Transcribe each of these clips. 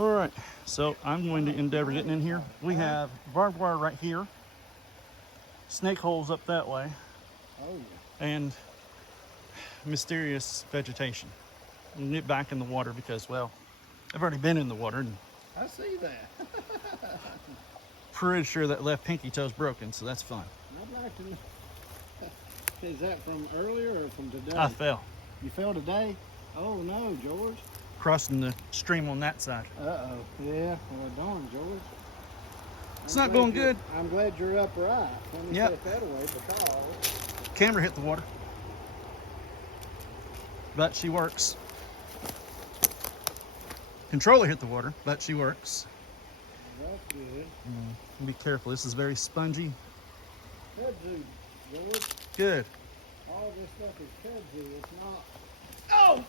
All right, so I'm going to endeavor getting in here. We have barbed wire right here, snake holes up that way, and mysterious vegetation. And get back in the water because, well, I've already been in the water and I see that. pretty sure that left pinky toe's broken, so that's fun. I'd like to know. Is that from earlier or from today? I fell You fell today? Oh no, George. crossing the stream on that side. Uh-oh. Yeah, well darn, George. It's not going good. I'm glad you're upright. Let me Yep. set that away because Camera hit the water, but she works. Controller hit the water, but she works. that's good. Be careful, this is very spongy. Kudzu, George. Good. All this stuff is kudzu. It's not. Oh!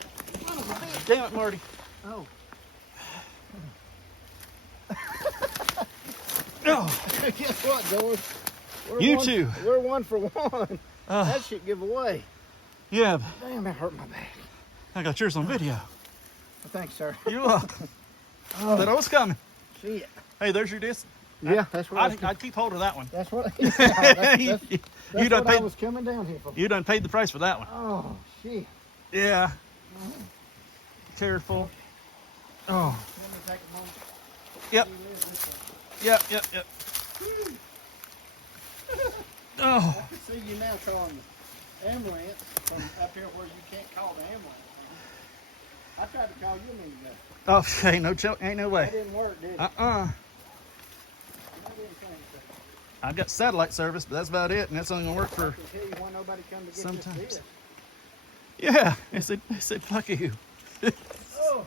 Son of a bitch. Damn it, Marty. Oh. Oh, Guess what, George? You too. We're 1 for 1. That shit give away. yeah, Damn, that hurt my back. I got yours on video. Thanks, sir. You're welcome. Thought I was coming. Shit. Hey, there's your disc. Yeah, that's what I was. I'd keep hold of that one. That's what. That's You done what I paid. was coming down here for. You done paid the price for that one. Oh shit. Yeah. Careful. Oh. Let me take a moment. Yep. You live this way. Yep. Oh. I can see you now calling the ambulance from up here where you can't call the ambulance from. I tried to call you a minute ago. Oh, ain't no That way. didn't work, did it? Uh-uh. I didn't think so. I've got satellite service, but that's about it, and that's only gonna work I for. can tell you why nobody come to get Sometimes. this disc. Yeah. They said fuck you. Oh.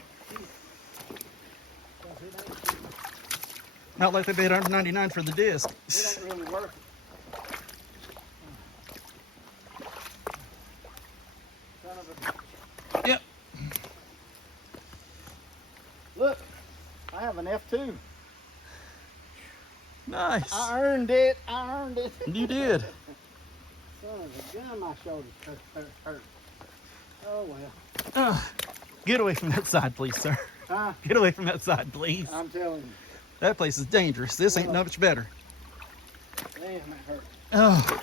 Not like they paid $199 for the disc. It don't really work. Son of a. Yep. Look, I have an F2. Nice. I earned it. I earned it. You did. Son of a gun, my shoulders hurt. Oh well. Get away from that side, please, sir. Huh? Get away from that side, please. I'm telling you. That place is dangerous. This ain't much better. Damn, that hurt. Oh,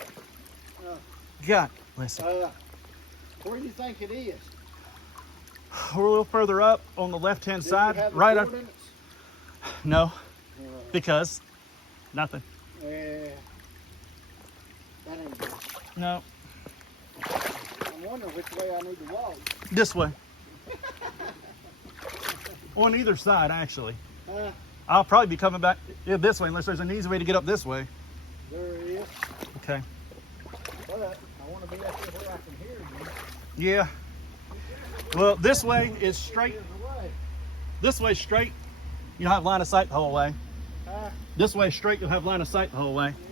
Uh, God bless you. Where do you think it is? We're a little further up on the left-hand Do side, you have the right up. coordinates? No, Uh, because nothing. yeah. That ain't good. No, I'm wondering which way I need to walk. this way. On either side, actually. Huh? I'll probably be coming back this way unless there's an easy way to get up this way. There it is. Okay. But I want to be up here where I can hear you. Yeah. Well, this way is straight. Here's the way. This way straight. You'll have line of sight the whole way. Huh? This way straight, you'll have line of sight the whole way. Yeah.